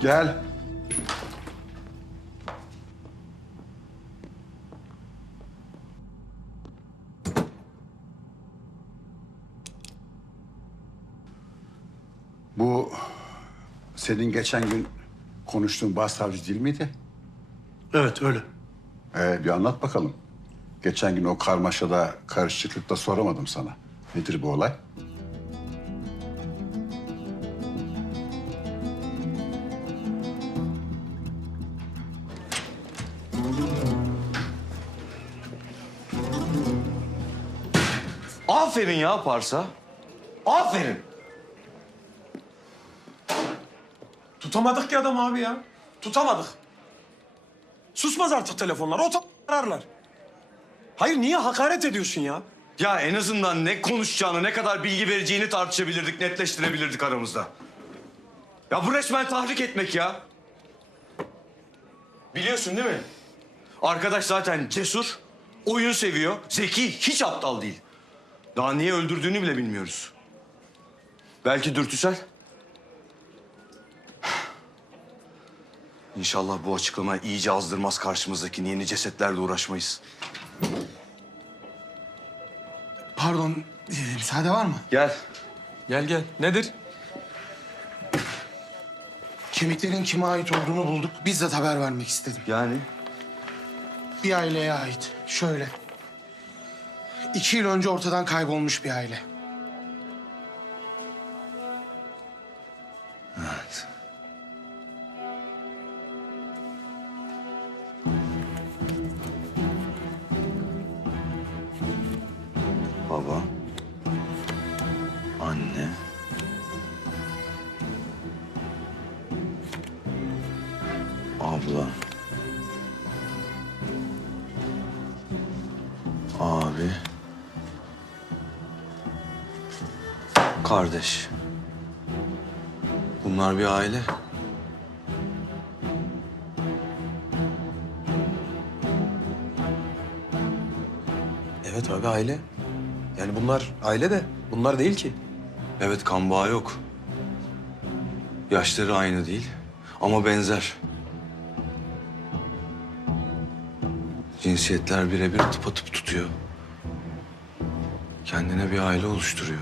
Gel. Bu senin geçen gün konuştuğun başsavcı değil miydi? Evet öyle. Ee, bir anlat bakalım. Geçen gün o karmaşada, karışıklıkta soramadım sana. Nedir bu olay? Aferin ya Parsa. Aferin. Tutamadık ki adam abi ya. Tutamadık. Susmaz artık telefonlar. O ararlar. Hayır niye hakaret ediyorsun ya? Ya en azından ne konuşacağını, ne kadar bilgi vereceğini tartışabilirdik, netleştirebilirdik aramızda. Ya bu resmen tahrik etmek ya. Biliyorsun değil mi? Arkadaş zaten cesur, oyun seviyor, zeki, hiç aptal değil. Daha niye öldürdüğünü bile bilmiyoruz. Belki dürtüsel. İnşallah bu açıklama iyice azdırmaz karşımızdaki yeni cesetlerle uğraşmayız. Pardon, e, müsaade var mı? Gel. Gel gel. Nedir? Kemiklerin kime ait olduğunu bulduk. Bizzat haber vermek istedim. Yani? Bir aileye ait. Şöyle. İki yıl önce ortadan kaybolmuş bir aile. Evet. Baba. Anne. Abla. Kardeş. Bunlar bir aile. Evet abi aile. Yani bunlar aile de bunlar değil ki. Evet kan bağı yok. Yaşları aynı değil ama benzer. Cinsiyetler birebir tıpatıp tutuyor. Kendine bir aile oluşturuyor.